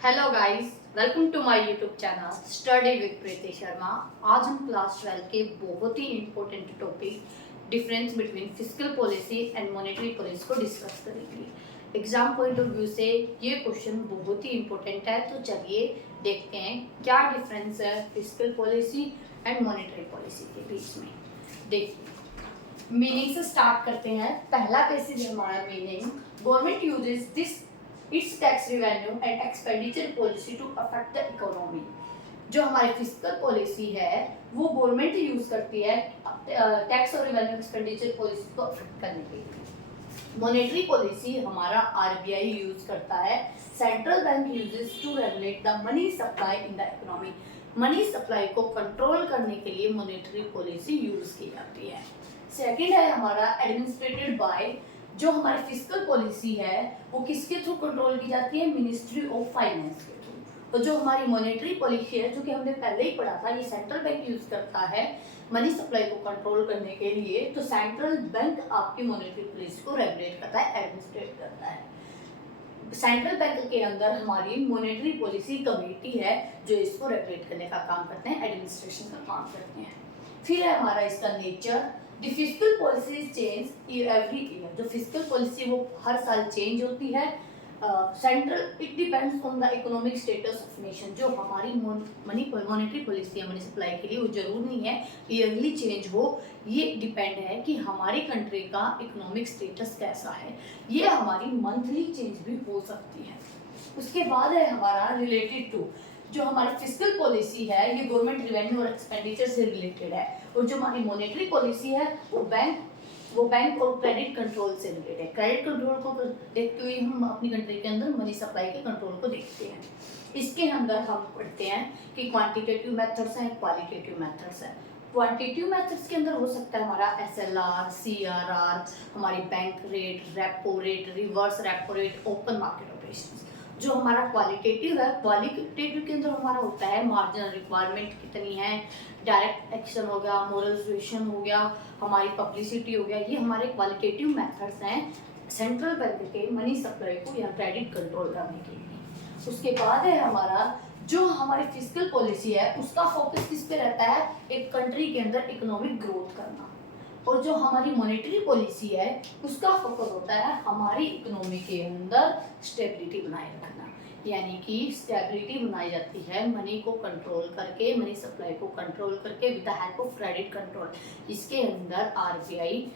Hello guys, welcome to my YouTube channel study with Preeti Sharma. आज हम class 12 के बहुत ही important topic difference between fiscal policy and monetary policy को discuss करेंगे। एग्जाम पॉइंट ऑफ व्यू से ये क्वेश्चन बहुत ही इम्पोर्टेंट है, तो चलिए देखते हैं क्या डिफरेंस है fiscal policy and monetary policy के बीच में। देखिए, मीनिंग से स्टार्ट करते हैं। पहला बेसिस हमारा meaning, government uses this its tax revenue and expenditure policy to affect the economy। जो हमारी फिस्कल पॉलिसी है वो गवर्नमेंट यूज करती है टैक्स और रेवेन्यू एक्सपेंडिचर पॉलिसी को अफेक्ट करने के लिए। मॉनेटरी पॉलिसी हमारा आरबीआई यूज करता है। Central bank uses to regulate the money supply in the economy. Money supply को कंट्रोल करने के लिए मॉनेटरी पॉलिसी यूज की जाती है। सेकंड है हमारा एडमिनिस्ट्रेटेड बाय। जो हमारी फिस्कल पॉलिसी है वो किसके थ्रू कंट्रोल की जाती है? मिनिस्ट्री ऑफ फाइनेंस के थ्रू। और जो हमारी मॉनेटरी पॉलिसी है, जो कि हमने पहले ही पढ़ा था, ये सेंट्रल बैंक यूज करता है मनी सप्लाई को कंट्रोल करने के लिए। तो सेंट्रल बैंक आपकी मॉनेटरी पॉलिसी को रेगुलेट करता है, एडमिनिस्ट्रेट करता है। सेंट्रल बैंक के अंदर हमारी मॉनेटरी पॉलिसी कमेटी है जो इसको रेगुलेट करने का काम करते हैं, एडमिनिस्ट्रेशन का काम करते हैं। फिर है हमारा इसका nature. The fiscal policy change every year. जो फिस्कल पॉलिसी वो हर साल चेंज होती है। Central it depends on the economic status of nation. जो हमारी मॉनेटरी पॉलिसी है मनी सप्लाई के लिए, वो जरूर नहीं है ईयरली चेंज हो। ये डिपेंड है कि हमारी कंट्री का इकोनॉमिक स्टेटस कैसा है। ये हमारी मंथली चेंज भी हो सकती है। उसके बाद है हमारा रिलेटेड टू। जो हमारी फिस्कल पॉलिसी है ये गवर्नमेंट रिवेन्यू और एक्सपेंडिचर से रिलेटेड है। और जो हमारी मॉनेटरी पॉलिसी है वो बैंक और क्रेडिट कंट्रोल से रिलेटेड है। क्रेडिट कंट्रोल को देखते हुए हम अपनी कंट्री के अंदर मनी सप्लाई के कंट्रोल को देखते हैं। इसके अंदर हम पढ़ते हैं कि क्वांटिटेटिव मेथड्स हैं, क्वालिटेटिव मेथड्स हैं। क्वांटिटेटिव मेथड्स के अंदर हो सकता है हमारा एसएलआर, सीआरआर, हमारी bank rate, repo rate, reverse repo rate, open market operations. जो हमारा क्वालिटेटिव है, क्वालिटेटिव के अंदर हमारा होता है मार्जिनल रिक्वायरमेंट कितनी है, डायरेक्ट एक्शन हो गया, मोरलाइजेशन हो गया, हमारी पब्लिसिटी हो गया। ये हमारे क्वालिटेटिव मेथड्स हैं सेंट्रल बैंक के मनी सप्लाई को या क्रेडिट कंट्रोल करने के लिए। उसके बाद है हमारा जो हमारी फिस्कल पॉलिसी है उसका फोकस किस पे रहता है? एक कंट्री के अंदर इकोनॉमिक ग्रोथ करना। और जो हमारी मॉनेटरी पॉलिसी है उसका फोकस होता है हमारी इकोनॉमी के अंदर स्टेबिलिटी बनाए रखना। यानी कि स्टेबिलिटी बनाई जाती है मनी को कंट्रोल करके, मनी सप्लाई को कंट्रोल करके with the help of credit control. इसके अंदर आरबीआई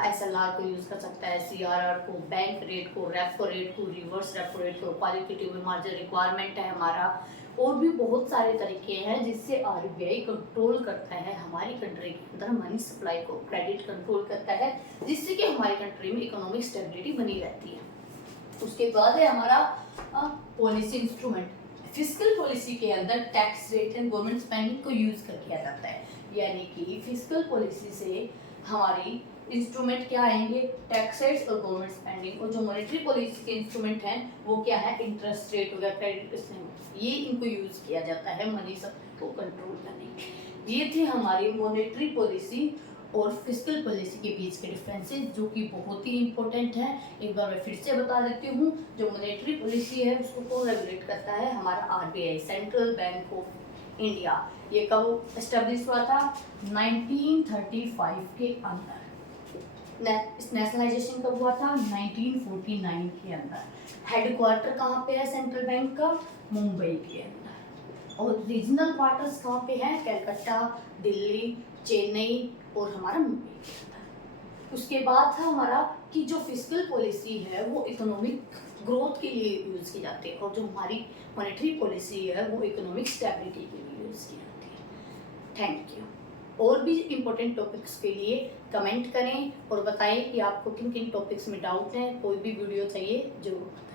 एसएलआर को यूज कर सकता है, सीआरआर को, बैंक रेट को, रेपो रेट को, रिवर्स रेपो रेट को, क्वालिटेटिव मार्जिन रिक्वायरमेंट है हमारा। और भी बहुत सारे तरीके हैं जिससे आरबीआई कंट्रोल करता है हमारी कंट्री के अंदर मनी सप्लाई को, क्रेडिट कंट्रोल करता है, जिससे कि हमारी कंट्री में इकोनॉमिक स्टेबिलिटी बनी रहती है। उसके बाद है हमारा पॉलिसी इंस्ट्रूमेंट। फिस्कल पॉलिसी के अंदर tax rate and government spending को यूज कर किया जाता है। यानी कि फिस्कल पॉलिसी से हमारी इंस्ट्रूमेंट क्या आएंगे? टैक्स रेट्स और गवर्नमेंट स्पेंडिंग। और जो मॉनेटरी पॉलिसी के इंस्ट्रूमेंट हैं वो क्या है? इंटरेस्ट रेट हो गया, क्रेडिट, ये इनको यूज किया जाता है मनी सप्लाई को कंट्रोल करने के लिए। ये थी हमारी मॉनेटरी पॉलिसी और फिस्कल पॉलिसी के बीच के डिफरेंसेस, जो कि बहुत ही इंपॉर्टेंट है। एक बार मैं फिर से बता देती हूँ। जो मॉनेटरी पॉलिसी है उसको कौन रेगुलेट करता है? हमारा RBI, central bank of India. ये कब एस्टेब्लिश हुआ था? 1935 के अंदर। नेशनलाइजेशन कब हुआ था? 1949 के अंदर। हेडक्वार्टर कहाँ पे है सेंट्रल बैंक का? मुंबई के अंदर। और रीजनल क्वार्टर्स कहाँ पे हैं? कलकत्ता, दिल्ली, चेन्नई और हमारा मुंबई के अंदर। उसके बाद था हमारा कि जो फिस्कल पॉलिसी है वो इकोनॉमिक ग्रोथ के लिए यूज की जाती है, और जो हमारी मॉनेटरी पॉलिसी है वो इकोनॉमिक स्टेबिलिटी के लिए यूज की जाती है। Thank you. और भी इम्पोर्टेंट टॉपिक्स के लिए कमेंट करें और बताएं कि आपको किन किन टॉपिक्स में डाउट है। कोई भी वीडियो चाहिए जरूर बताएं।